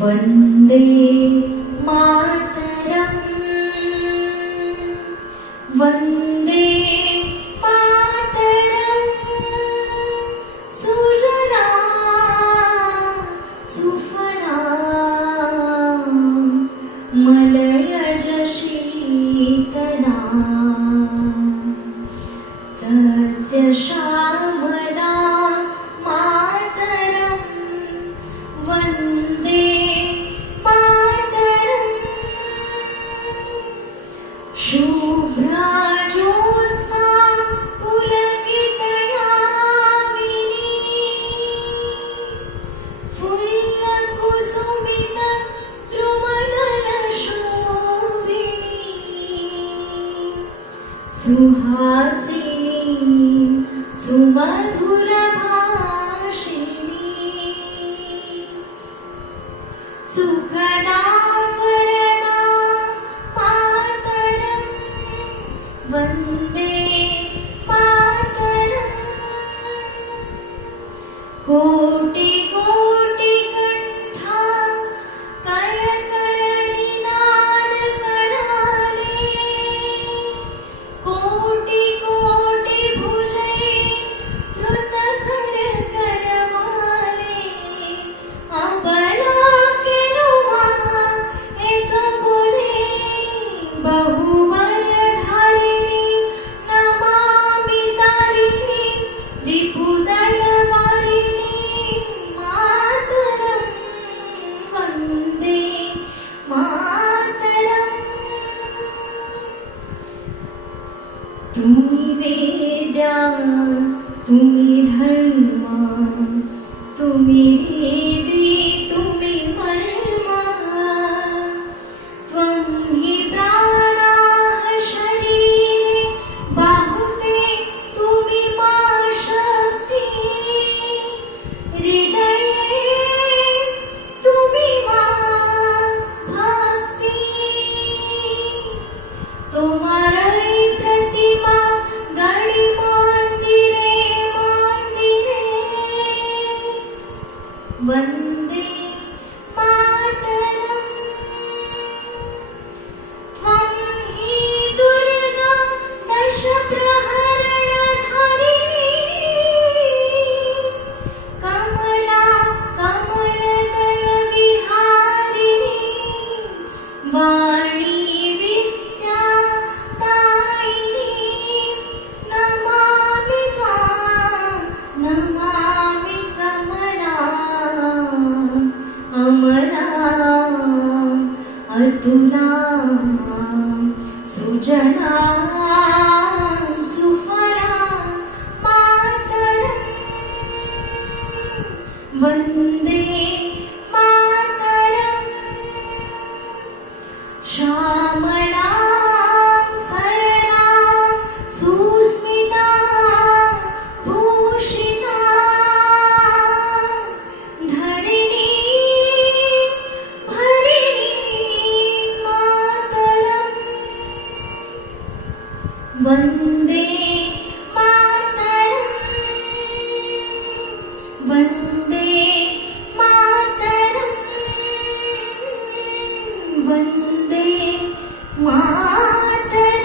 वन्दे मातरम् वन्दे मातरम् सुजला सुफला मलयज शीतला सस्य श्यामला मातरम् वन्दे शुभ्रा ज्योत्स्ना पुलकितयामिनी फुल्लकुसुमित द्रुमदलशोभिनी सुहासिनी सुमधुरभाषिणी सुखदा वन्दे मातरम् कोटि कोटि कण्ठा कर कर निनाद कराले कोटि कोटि भुजे धृत कर करवाले अबला के रुमा एक बोले बहुबल तुम्ही वेद्या तुम्ही धर्म तुम्ही हृदि तुम्ही मर्म त्वं हि प्राणाः शरीरे बाहुते तुम्ही मा शक्ति हृदये तुम्ही मा भक्ति तुम्हारा वन्दे मातरम् त्वं हि दुर्गा दश प्रहरणधारिणी कमला कमलदल विहारिणी वाणी विद्या दायिनी नमामि त्वां नमामि अमला अतुला सुजना सुफला मातरम् वन्दे मातरम् श्यामला सरला सुस्मिता भूषिता वन्दे मातरम् वन्दे मातरम् वन्दे मातरम्।